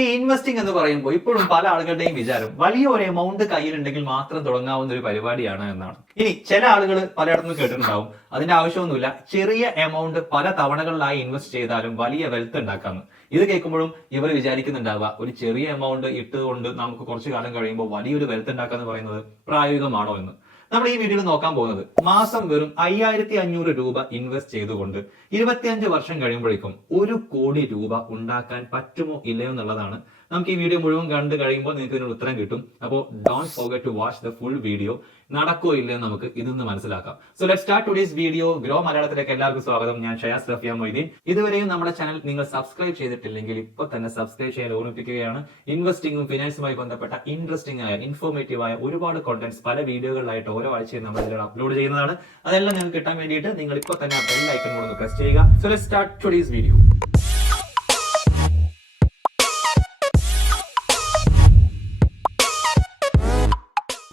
ഈ ഇൻവെസ്റ്റിംഗ് എന്ന് പറയുമ്പോൾ ഇപ്പോഴും പല ആളുകളുടെയും വിചാരം വലിയൊരു എമൗണ്ട് കയ്യിലുണ്ടെങ്കിൽ മാത്രം തുടങ്ങാവുന്ന ഒരു പരിപാടിയാണ് എന്നാണ്. ഇനി ചില ആളുകൾ പലയിടത്തും കേട്ടിട്ടുണ്ടാവും അതിന്റെ ആവശ്യമൊന്നുമില്ല, ചെറിയ എമൗണ്ട് പല തവണകളിലായി ഇൻവെസ്റ്റ് ചെയ്താലും വലിയ വെൽത്ത് ഉണ്ടാക്കാമെന്ന്. ഇത് കേൾക്കുമ്പോഴും ഇവർ വിചാരിക്കുന്നുണ്ടാവുക ഒരു ചെറിയ എമൗണ്ട് ഇട്ടുകൊണ്ട് നമുക്ക് കുറച്ചു കാലം കഴിയുമ്പോൾ വലിയൊരു വെൽത്ത് ഉണ്ടാക്കാന്ന് പറയുന്നത് പ്രായോഗികമാണോ എന്ന്. നമ്മൾ ഈ വീഡിയോയിൽ നോക്കാൻ പോകുന്നത് മാസം വെറും 5500 രൂപ ഇൻവെസ്റ്റ് ചെയ്തുകൊണ്ട് 25 വർഷം കഴിയുമ്പോഴേക്കും 1 കോടി രൂപ ഉണ്ടാക്കാൻ പറ്റുമോ ഇല്ലയോ എന്നുള്ളതാണ്. നമുക്ക് ഈ വീഡിയോ മുഴുവൻ കണ്ടു കഴിയുമ്പോൾ നിങ്ങൾക്ക് ഇതിനൊരു ഉത്തരം കിട്ടും. അപ്പോൾ don't forget to watch the full video. നടക്കോ ഇല്ലയോ നമുക്ക് ഇതൊന്ന് മനസ്സിലാക്കാം. So let's start today's video. Groww മലയാളത്തിലേക്ക് എല്ലാവർക്കും സ്വാഗതം. ഞാൻ ഷയാസ് റഫിയ മൊയ്തീൻ. ഇതുവരെയും നമ്മുടെ ചാനൽ നിങ്ങൾ സബ്സ്ക്രൈബ് ചെയ്തിട്ടില്ലെങ്കിൽ ഇപ്പോൾ തന്നെ സബ്സ്ക്രൈബ് ചെയ്യാൻ ഓർമ്മിപ്പിക്കുകയാണ്. ഇൻവെസ്റ്റിംഗും ഫിനാൻസുമായി ബന്ധപ്പെട്ട ഇൻട്രസ്റ്റിംഗ് ആയ ഇൻഫോർമേറ്റീവ് ആയ ഒരുപാട് കോണ്ടന്റ്സ് പല വീഡിയോകളിലായിട്ട് ഓരോ ആഴ്ചയും നമ്മൾ ഇതിൽ അപ്ലോഡ് ചെയ്യുന്നതാണ്. അതെല്ലാം നിങ്ങൾക്ക് കിട്ടാൻ വേണ്ടിയിട്ട് നിങ്ങൾ ഇപ്പോൾ തന്നെ ആ ബെൽ ഐക്കൺ കൂടെ ഒന്ന് പ്രസ് ചെയ്യുക. So let's start today's video.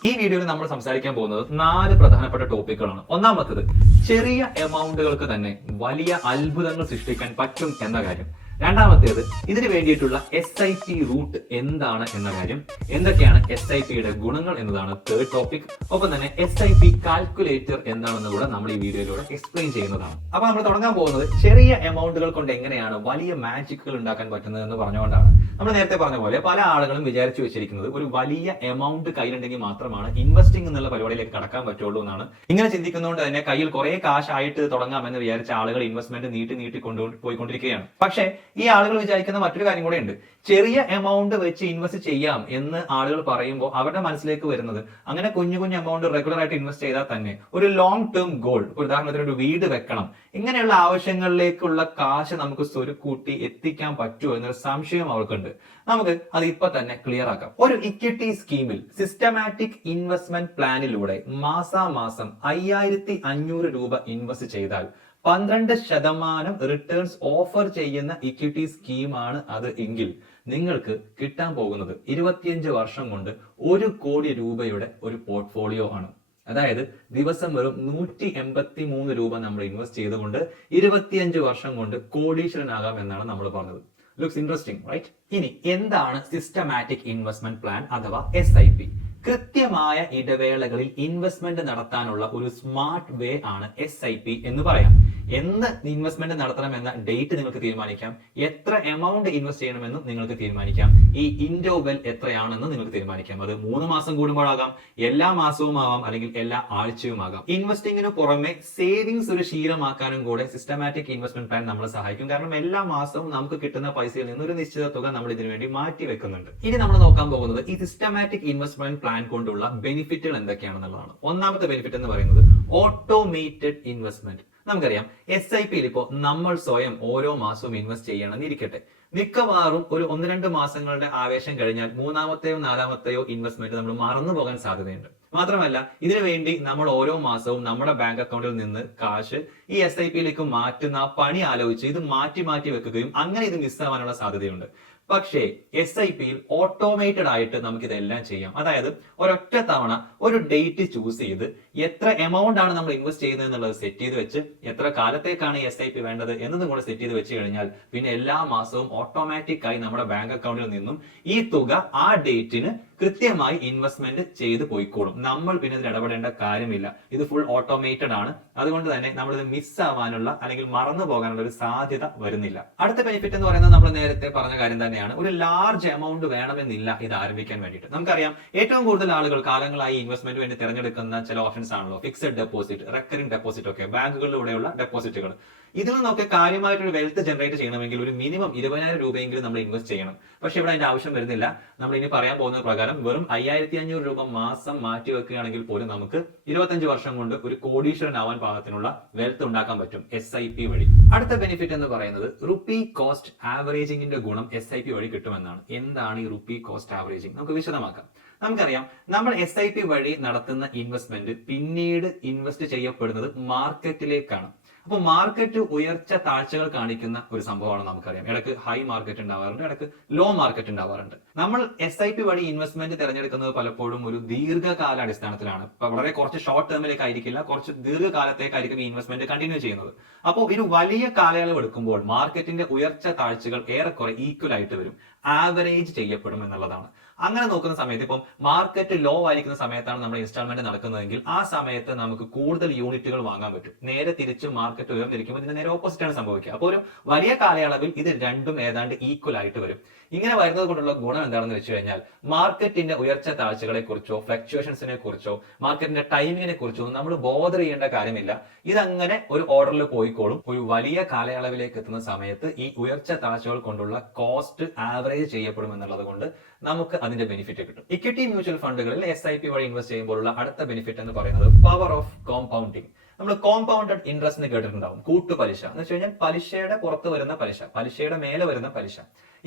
ഈ വീഡിയോയിൽ നമ്മൾ സംസാരിക്കാൻ പോകുന്നത് 4 പ്രധാനപ്പെട്ട ടോപ്പിക്കുകളാണ്. ഒന്നാമത്തേത്, ചെറിയ എമൗണ്ടുകൾക്ക് തന്നെ വലിയ അത്ഭുതങ്ങൾ സൃഷ്ടിക്കാൻ പറ്റും എന്ന കാര്യം. രണ്ടാമത്തേത്, ഇതിനു വേണ്ടിയിട്ടുള്ള SIP റൂട്ട് എന്താണ് എന്ന കാര്യം. എന്തൊക്കെയാണ് SIPയുടെ ഗുണങ്ങൾ എന്നതാണ് തേർഡ് ടോപ്പിക്. ഒപ്പം തന്നെ SIP കാൽക്കുലേറ്റർ എന്താണെന്ന് കൂടെ നമ്മൾ ഈ വീഡിയോയിലൂടെ എക്സ്പ്ലെയിൻ ചെയ്യുന്നതാണ്. അപ്പൊ നമ്മൾ തുടങ്ങാൻ പോകുന്നത് ചെറിയ എമൗണ്ടുകൾ കൊണ്ട് എങ്ങനെയാണ് വലിയ മാജിക്കുകൾ ഉണ്ടാക്കാൻ പറ്റുന്നത് എന്ന് പറഞ്ഞുകൊണ്ടാണ്. നമ്മൾ നേരത്തെ പറഞ്ഞ പോലെ പല ആളുകളും വിചാരിച്ചു വെച്ചിരിക്കുന്നത് ഒരു വലിയ എമൗണ്ട് കയ്യിലുണ്ടെങ്കിൽ മാത്രമാണ് ഇൻവെസ്റ്റിംഗ് എന്നുള്ള പരിപാടിയിലേക്ക് കടക്കാൻ പറ്റുള്ളൂ എന്നാണ്. ഇങ്ങനെ ചിന്തിക്കുന്നതുകൊണ്ട് തന്നെ കയ്യിൽ കുറെ കാശ് ആയിട്ട് തുടങ്ങാമെന്ന് വിചാരിച്ച ആളുകൾ ഇൻവെസ്റ്റ്മെന്റ് നീട്ടി പോയിക്കൊണ്ടിരിക്കുകയാണ്. പക്ഷേ ഈ ആളുകൾ വിചാരിക്കുന്ന മറ്റൊരു കാര്യം കൂടെ ഉണ്ട്. ചെറിയ എമൗണ്ട് വെച്ച് ഇൻവെസ്റ്റ് ചെയ്യാം എന്ന് ആളുകൾ പറയുമ്പോൾ അവരുടെ മനസ്സിലേക്ക് വരുന്നത് അങ്ങനെ കുഞ്ഞു എമൗണ്ട് റെഗുലർ ആയിട്ട് ഇൻവെസ്റ്റ് ചെയ്താൽ തന്നെ ഒരു ലോങ് ടേം ഗോൾ, ഉദാഹരണത്തിന് ഒരു വീട് വെക്കണം, ഇങ്ങനെയുള്ള ആവശ്യങ്ങളിലേക്കുള്ള കാശ് നമുക്ക് സ്വരുക്കൂട്ടി എത്തിക്കാൻ പറ്റുമോ എന്നൊരു സംശയം അവർക്കുണ്ട്. നമുക്ക് അത് ഇപ്പൊ തന്നെ ക്ലിയർ ആക്കാം. ഒരു ഇക്വിറ്റി സ്കീമിൽ സിസ്റ്റമാറ്റിക് ഇൻവെസ്റ്റ്മെന്റ് പ്ലാനിലൂടെ മാസാമാസം 5500 രൂപ ഇൻവെസ്റ്റ് ചെയ്താൽ 12% റിട്ടേൺസ് ഓഫർ ചെയ്യുന്ന ഇക്വിറ്റി സ്കീമാണ് അത് എങ്കിൽ നിങ്ങൾക്ക് കിട്ടാൻ പോകുന്നത് 25 വർഷം കൊണ്ട് 1 കോടി രൂപയുടെ ഒരു പോർട്ട്ഫോളിയോ ആണ്. അതായത് ദിവസം വെറും 183 രൂപ നമ്മൾ ഇൻവെസ്റ്റ് ചെയ്തുകൊണ്ട് 25 വർഷം കൊണ്ട് കോടീശ്വരനാകാം എന്നാണ് നമ്മൾ പറഞ്ഞത്. Looks interesting, right? ഇനി എന്താണ് സിസ്റ്റമാറ്റിക് ഇൻവെസ്റ്റ്മെന്റ് പ്ലാൻ അഥവാ SIP? കൃത്യമായ ഇടവേളകളിൽ ഇൻവെസ്റ്റ്മെന്റ് നടത്താനുള്ള ഒരു സ്മാർട്ട് വേ ആണ് SIP എന്ന് പറയാം. എന്ന് ഇൻവെസ്റ്റ്മെന്റ് നടത്തണമെന്ന ഡേറ്റ് നിങ്ങൾക്ക് തീരുമാനിക്കാം, എത്ര എമൗണ്ട് ഇൻവെസ്റ്റ് ചെയ്യണമെന്നും നിങ്ങൾക്ക് തീരുമാനിക്കാം, ഈ ഇന്റർവെൽ എത്രയാണെന്ന് നിങ്ങൾക്ക് തീരുമാനിക്കാം. അത് 3 മാസം കൂടുമ്പോഴാകാം, എല്ലാ മാസവും ആവാം, അല്ലെങ്കിൽ എല്ലാ ആഴ്ചയും ആകാം. ഇൻവെസ്റ്റിംഗിന് പുറമെ സേവിങ്സ് ഒരു ശീലമാക്കാനും കൂടെ സിസ്റ്റമാറ്റിക് ഇൻവെസ്റ്റ്മെന്റ് പ്ലാൻ നമ്മളെ സഹായിക്കും. കാരണം എല്ലാ മാസവും നമുക്ക് കിട്ടുന്ന പൈസയിൽ നിന്ന് ഒരു നിശ്ചിത തുക നമ്മൾ ഇതിനു വേണ്ടി മാറ്റി വെക്കുന്നുണ്ട്. ഇനി നമ്മൾ നോക്കാൻ പോകുന്നത് ഈ സിസ്റ്റമാറ്റിക് ഇൻവെസ്റ്റ്മെന്റ് പ്ലാൻ കൊണ്ടുള്ള ബെനിഫിറ്റുകൾ എന്തൊക്കെയാണെന്നുള്ളതാണ്. ഒന്നാമത്തെ ബെനിഫിറ്റ് എന്ന് പറയുന്നത് ഓട്ടോമേറ്റഡ് ഇൻവെസ്റ്റ്മെന്റ്. നമുക്കറിയാം SIPയിൽ ഇപ്പോൾ നമ്മൾ സ്വയം ഓരോ മാസവും ഇൻവെസ്റ്റ് ചെയ്യണമെന്ന് ഇരിക്കട്ടെ, മിക്കവാറും ഒരു 1-2 മാസങ്ങളുടെ ആവേശം കഴിഞ്ഞാൽ 3-ാമത്തെയോ 4-ാമത്തെയോ ഇൻവെസ്റ്റ്മെന്റ് നമ്മൾ മറന്നു പോകാൻ സാധ്യതയുണ്ട്. മാത്രമല്ല ഇതിനു വേണ്ടി നമ്മൾ ഓരോ മാസവും നമ്മുടെ ബാങ്ക് അക്കൗണ്ടിൽ നിന്ന് കാശ് ഈ SIPയിലേക്ക് മാറ്റുന്ന പണി ആലോചിച്ച് ഇത് മാറ്റി വെക്കുകയും അങ്ങനെ ഇത് മിസ്സാവാനുള്ള സാധ്യതയുണ്ട്. പക്ഷേ SIPയിൽ ഓട്ടോമേറ്റഡ് ആയിട്ട് നമുക്ക് ഇതെല്ലാം ചെയ്യാം. അതായത് ഒരൊറ്റ തവണ ഒരു ഡേറ്റ് ചൂസ് ചെയ്ത് എത്ര എമൗണ്ട് ആണ് നമ്മൾ ഇൻവെസ്റ്റ് ചെയ്യുന്നത് എന്നുള്ളത് സെറ്റ് ചെയ്ത് വെച്ച് എത്ര കാലത്തേക്കാണ് SIP വേണ്ടത് എന്നതും കൂടെ സെറ്റ് ചെയ്ത് വെച്ച് കഴിഞ്ഞാൽ പിന്നെ എല്ലാ മാസവും ഓട്ടോമാറ്റിക് ആയി നമ്മുടെ ബാങ്ക് അക്കൗണ്ടിൽ നിന്നും ഈ തുക ആ ഡേറ്റിന് കൃത്യമായി ഇൻവെസ്റ്റ്മെന്റ് ചെയ്ത് പോയിക്കോളും. നമ്മൾ പിന്നെ ഇതിൽ ഇടപെടേണ്ട കാര്യമില്ല. ഇത് ഫുൾ ഓട്ടോമേറ്റഡ് ആണ്. അതുകൊണ്ട് തന്നെ നമ്മളിത് മിസ്സാവാനുള്ള അല്ലെങ്കിൽ മറന്നു പോകാനുള്ള ഒരു സാധ്യത വരുന്നില്ല. അടുത്ത ബെനിഫിറ്റ് എന്ന് പറയുന്നത് നമ്മൾ നേരത്തെ പറഞ്ഞ കാര്യം തന്നെയാണ്. ഒരു ലാർജ് എമൗണ്ട് വേണമെന്നില്ല ഇത് ആരംഭിക്കാൻ വേണ്ടിയിട്ട്. നമുക്കറിയാം ഏറ്റവും കൂടുതൽ ആളുകൾ കാലങ്ങളായി ഇൻവെസ്റ്റ്മെന്റ് വേണ്ടി തിരഞ്ഞെടുക്കുന്ന ചില ഓപ്ഷൻസ് ആണല്ലോ ഫിക്സഡ് ഡെപ്പോസിറ്റ്, റെക്കറിംഗ് ഡെപ്പോസിറ്റ് ഒക്കെ, ബാങ്കുകളിലൂടെയുള്ള ഡെപ്പോസിറ്റുകൾ. ഇതിൽ നിന്നൊക്കെ കാര്യമായിട്ടൊരു വെൽത്ത് ജനറേറ്റ് ചെയ്യണമെങ്കിൽ ഒരു മിനിമം 20,000 രൂപയെങ്കിലും നമ്മൾ ഇൻവെസ്റ്റ് ചെയ്യണം. പക്ഷെ ഇവിടെ അതിന്റെ ആവശ്യം വരുന്നില്ല. നമ്മൾ ഇനി പറയാൻ പോകുന്ന പ്രകാരം വെറും 5500 രൂപ മാസം മാറ്റി വെക്കുകയാണെങ്കിൽ പോലും നമുക്ക് 25 വർഷം കൊണ്ട് ഒരു കോടീശ്വരനാവാൻ പാകത്തിനുള്ള വെൽത്ത് ഉണ്ടാക്കാൻ പറ്റും SIP വഴി. അടുത്ത ബെനിഫിറ്റ് എന്ന് പറയുന്നത് റുപ്പി കോസ്റ്റ് ആവറേജിംഗിന്റെ ഗുണം SIP വഴി കിട്ടുമെന്നാണ്. എന്താണ് ഈ റുപ്പി കോസ്റ്റ് ആവറേജിംഗ്? നമുക്ക് വിശദമാക്കാം. നമുക്കറിയാം നമ്മൾ SIP വഴി നടത്തുന്ന ഇൻവെസ്റ്റ്മെന്റ് പിന്നീട് ഇൻവെസ്റ്റ് ചെയ്യപ്പെടുന്നത് മാർക്കറ്റിലേക്കാണ്. അപ്പോൾ മാർക്കറ്റ് ഉയർച്ച താഴ്ചകൾ കാണിക്കുന്ന ഒരു സംഭവമാണ് നമുക്കറിയാം. ഇടയ്ക്ക് ഹൈ മാർക്കറ്റ് ഉണ്ടാവാറുണ്ട്, ഇടയ്ക്ക് ലോ മാർക്കറ്റ് ഉണ്ടാവാറുണ്ട്. നമ്മൾ SIP വഴി ഇൻവെസ്റ്റ്മെന്റ് തിരഞ്ഞെടുക്കുന്നത് പലപ്പോഴും ഒരു ദീർഘകാല അടിസ്ഥാനത്തിലാണ്. വളരെ കുറച്ച് ഷോർട്ട് ടേമിലേക്ക് ആയിരിക്കില്ല, കുറച്ച് ദീർഘകാലത്തേക്കായിരിക്കും ഈ ഇൻവെസ്റ്റ്മെന്റ് കണ്ടിന്യൂ ചെയ്യുന്നത്. അപ്പോൾ ഒരു വലിയ കാലയളവ് എടുക്കുമ്പോൾ മാർക്കറ്റിന്റെ ഉയർച്ച താഴ്ചകൾ ഏറെക്കുറെ ഈക്വൽ ആയിട്ട് വരും, ആവറേജ് ചെയ്യപ്പെടും എന്നുള്ളതാണ്. അങ്ങനെ നോക്കുന്ന സമയത്ത് ഇപ്പം മാർക്കറ്റ് ലോ ആയിരിക്കുന്ന സമയത്താണ് നമ്മൾ ഇൻസ്റ്റാൾമെന്റ് നടക്കുന്നതെങ്കിൽ ആ സമയത്ത് നമുക്ക് കൂടുതൽ യൂണിറ്റുകൾ വാങ്ങാൻ പറ്റും. നേരെ തിരിച്ച് മാർക്കറ്റ് ഉയർന്നിരിക്കുമ്പോൾ ഇതിന് നേരെ ഓപ്പോസിറ്റ് ആണ് സംഭവിക്കുക. അപ്പോൾ ഒരു വലിയ കാലയളവിൽ ഇത് രണ്ടും ഏതാണ്ട് ഈക്വൽ ആയിട്ട് വരും. ഇങ്ങനെ വരുന്നത് കൊണ്ടുള്ള ഗുണം എന്താണെന്ന് വെച്ച് കഴിഞ്ഞാൽ മാർക്കറ്റിന്റെ ഉയർച്ച താഴ്ചകളെ കുറിച്ചോ ഫ്ലക്ച്വേഷൻസിനെ കുറിച്ചോ മാർക്കറ്റിന്റെ ടൈമിങ്ങിനെ കുറിച്ചോ നമ്മൾ ബോധർ ചെയ്യേണ്ട കാര്യമില്ല. ഇതങ്ങനെ ഒരു ഓർഡറിൽ പോയിക്കോളും. ഒരു വലിയ കാലയളവിലേക്ക് എത്തുന്ന സമയത്ത് ഈ ഉയർച്ച താഴ്ചകൾ കൊണ്ടുള്ള കോസ്റ്റ് ആവറേജ് ചെയ്യപ്പെടും എന്നുള്ളത് കൊണ്ട് നമുക്ക് അതിന്റെ ബെനിഫിറ്റ് കിട്ടും. ഇക്വിറ്റി മ്യൂച്വൽ ഫണ്ടുകളിൽ SIP വഴി ഇൻവെസ്റ്റ് ചെയ്യുമ്പോഴുള്ള അടുത്ത ബെനിഫിറ്റ് എന്ന് പറയുന്നത് പവർ ഓഫ് കോമ്പൗണ്ടിങ്. നമ്മൾ കോമ്പൗണ്ടഡ് ഇൻട്രസ്റ്റ് കേട്ടിട്ടുണ്ടാവും, കൂട്ടുപലിശ എന്ന് വെച്ച് കഴിഞ്ഞാൽ പലിശയുടെ പുറത്ത് വരുന്ന പലിശ, പലിശയുടെ മേലെ വരുന്ന പലിശ.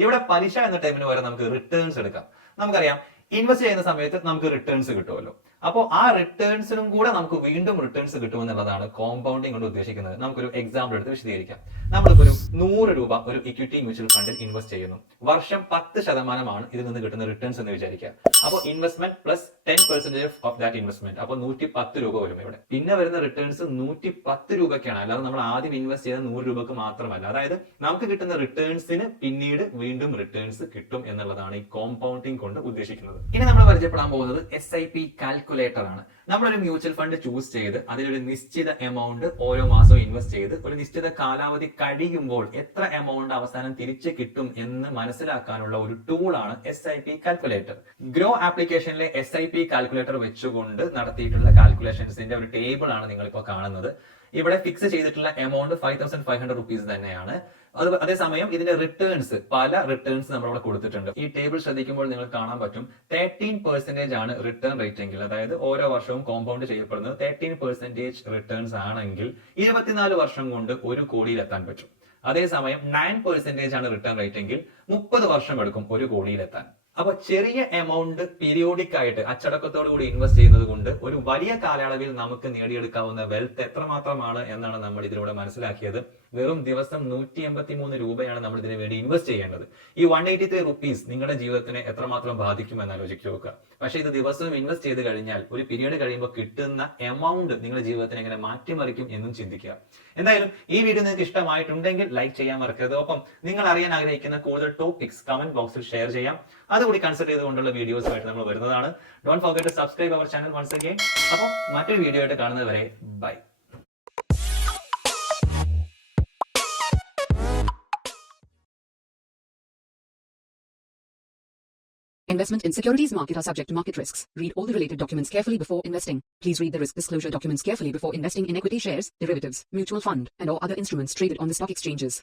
ഇവിടെ പലിശ എന്ന ടൈമിന് വരെ നമുക്ക് റിട്ടേൺസ് എടുക്കാം. നമുക്കറിയാം ഇൻവെസ്റ്റ് ചെയ്യുന്ന സമയത്ത് നമുക്ക് റിട്ടേൺസ് കിട്ടുമല്ലോ. അപ്പോൾ ആ റിട്ടേൺസിനും കൂടെ നമുക്ക് വീണ്ടും റിട്ടേൺസ് കിട്ടുമെന്നുള്ളതാണ് കോമ്പൗണ്ടിങ് കൊണ്ട് ഉദ്ദേശിക്കുന്നത്. നമുക്കൊരു എക്സാമ്പിൾ എടുത്ത് വിശദീകരിക്കാം. നമ്മളിപ്പോൾ ഒരു 100 രൂപ ഒരു ഇക്വിറ്റി മ്യൂച്വൽ ഫണ്ടിൽ ഇൻവെസ്റ്റ് ചെയ്യുന്നു. വർഷം 10% ഇതിൽ നിന്ന് കിട്ടുന്ന റിട്ടേൺസ് എന്ന് വിചാരിക്കുക. അപ്പോൾ investment plus 10% of that investment, അപ്പോൾ 110 രൂപ വരും ഇവിടെ. പിന്നെ വരുന്ന റിട്ടേൺസ് 110 രൂപയ്ക്കാണ്, അല്ലാതെ നമ്മൾ ആദ്യം ഇൻവെസ്റ്റ് ചെയ്ത 100 രൂപക്ക് മാത്രമല്ല. അതായത് നമുക്ക് കിട്ടുന്ന റിട്ടേൺസിന് പിന്നീട് വീണ്ടും റിട്ടേൺസ് കിട്ടും എന്നുള്ളതാണ് ഈ കോമ്പൗണ്ടിങ് കൊണ്ട് ഉദ്ദേശിക്കുന്നത്. ഇനി നമ്മൾ പരിചയപ്പെടാൻ പോകുന്നത് SIP കാൽക്കുലേറ്റർ ആണ്. നമ്മളൊരു മ്യൂച്വൽ ഫണ്ട് ചൂസ് ചെയ്ത് അതിലൊരു നിശ്ചിത എമൗണ്ട് ഓരോ മാസവും ഇൻവെസ്റ്റ് ചെയ്ത് ഒരു നിശ്ചിത കാലാവധി കഴിയുമ്പോൾ എത്ര എമൗണ്ട് അവസാനം തിരിച്ചു കിട്ടും എന്ന് മനസ്സിലാക്കാനുള്ള ഒരു ടൂളാണ് SIP കാൽക്കുലേറ്റർ. ഗ്രോ ആപ്ലിക്കേഷനിലെ SIP കാൽക്കുലേറ്റർ വെച്ചുകൊണ്ട് നടത്തിയിട്ടുള്ള കാൽക്കുലേഷൻസിന്റെ ഒരു ടേബിൾ ആണ് നിങ്ങളിപ്പോൾ കാണുന്നത്. ഇവിടെ ഫിക്സ് ചെയ്തിട്ടുള്ള എമൗണ്ട് 5500 റുപ്പീസ് തന്നെയാണ്. അതേസമയം ഇതിന്റെ റിട്ടേൺസ്, പല റിട്ടേൺസ് നമ്മളിവിടെ കൊടുത്തിട്ടുണ്ട്. ഈ ടേബിൾ ശ്രദ്ധിക്കുമ്പോൾ നിങ്ങൾക്ക് കാണാൻ പറ്റും 13% ആണ് റിട്ടേൺ റേറ്റ് എങ്കിൽ, അതായത് ഓരോ വർഷവും കോമ്പൗണ്ട് ചെയ്യപ്പെടുന്നത് 13% റിട്ടേൺസ് ആണെങ്കിൽ 24 വർഷം കൊണ്ട് 1 കോടിയിൽ എത്താൻ പറ്റും. അതേസമയം 9% ആണ് റിട്ടേൺ റേറ്റ് എങ്കിൽ 30 വർഷം എടുക്കും 1 കോടിയിലെത്താൻ. അപ്പൊ ചെറിയ എമൗണ്ട് പീരിയോഡിക് ആയിട്ട് അച്ചടക്കത്തോടു കൂടി ഇൻവെസ്റ്റ് ചെയ്യുന്നത് കൊണ്ട് ഒരു വലിയ കാലയളവിൽ നമുക്ക് നേടിയെടുക്കാവുന്ന വെൽത്ത് എത്രമാത്രമാണ് എന്നാണ് നമ്മൾ ഇതിലൂടെ മനസ്സിലാക്കിയത്. വെറും ദിവസം 183 രൂപയാണ് നമ്മൾ ഇതിനു വേണ്ടി ഇൻവെസ്റ്റ് ചെയ്യേണ്ടത്. ഈ 183 റുപ്പീസ് നിങ്ങളുടെ ജീവിതത്തിനെ എത്രമാത്രം ബാധിക്കുമെന്ന് ആലോചിച്ച് നോക്കുക. പക്ഷെ ഇത് ദിവസവും ഇൻവെസ്റ്റ് ചെയ്ത് കഴിഞ്ഞാൽ ഒരു പീരീഡ് കഴിയുമ്പോൾ കിട്ടുന്ന എമൗണ്ട് നിങ്ങളുടെ ജീവിതത്തിനെ എങ്ങനെ മാറ്റിമറിക്കും എന്നും ചിന്തിക്കുക. എന്തായാലും ഈ വീഡിയോ നിങ്ങൾക്ക് ഇഷ്ടമായിട്ടുണ്ടെങ്കിൽ ലൈക്ക് ചെയ്യാൻ മറക്കരുത്. ഒപ്പം നിങ്ങൾ അറിയാൻ ആഗ്രഹിക്കുന്ന കൂടുതൽ ടോപ്പിക്സ് കമന്റ് ബോക്സിൽ ഷെയർ ചെയ്യാം. അതുകൂടി കൺസിഡർ ചെയ്തുകൊണ്ടുള്ള വീഡിയോസ് ആയിട്ട് നമ്മൾ വരുന്നതാണ്. Don't forget to subscribe our channel once again. അപ്പോൾ മറ്റൊരു വീഡിയോ ആയിട്ട് കാണുന്നത് വരെ bye. Investment in securities market are subject to market risks. Read all the related documents carefully before investing. Please read the risk disclosure documents carefully before investing in equity shares, derivatives, mutual fund, and or other instruments traded on the stock exchanges.